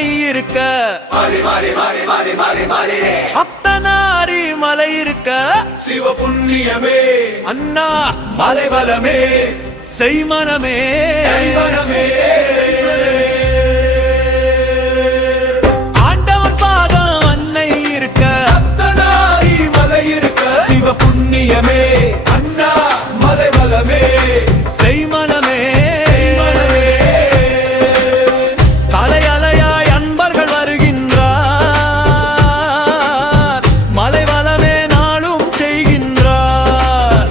அன்னை இருக்க அத்தனாரி மலை இருக்க சிவபுண்ணியமே அண்ணா மலைவலமே செய்மனமே ஆண்டவன் பாதம் அன்னை இருக்க அத்தனாரி மலை இருக்க சிவபுண்ணியமே அண்ணா மலைவலமே செய்மனமே தலையலையாய் அன்பர்கள் வருகின்றார் மலைவலமே நாளும் செய்கின்றார்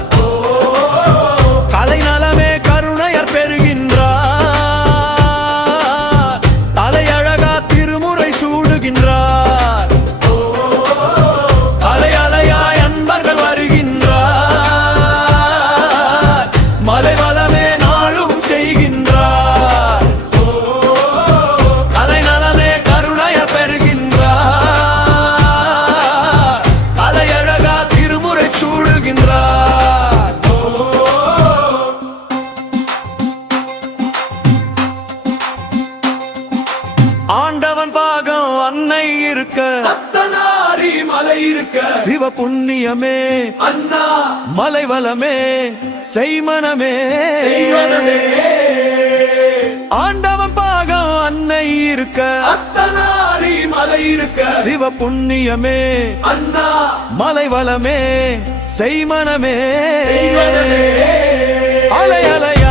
கலை நலமே கருணையர் பெறுகின்றார் தலையழகா திருமுறை சூடுகின்றார் தலையலையாய் அன்பர்கள் வருகின்றார் மலைவலமே நாளும் செய்கின்றார் கலை நலமே கருணையர் பெறுகின்றார் தலையழகா திருமுறை சூடுகின்றார் ஆண்டவன் பாகம் அன்னை இருக்க அத்தனாரி மலை இருக்க சிவபுண்ணியமே அண்ணா மலைவலமே செய்மனமே செய்வனமே ஆண்டவன் பாகம் அன்னை இருக்க அத்தனாரி மலை இருக்க சிவபுண்ணியமே அண்ணா மலைவலமே செய்மனமே செய்வனமே அலை அலையா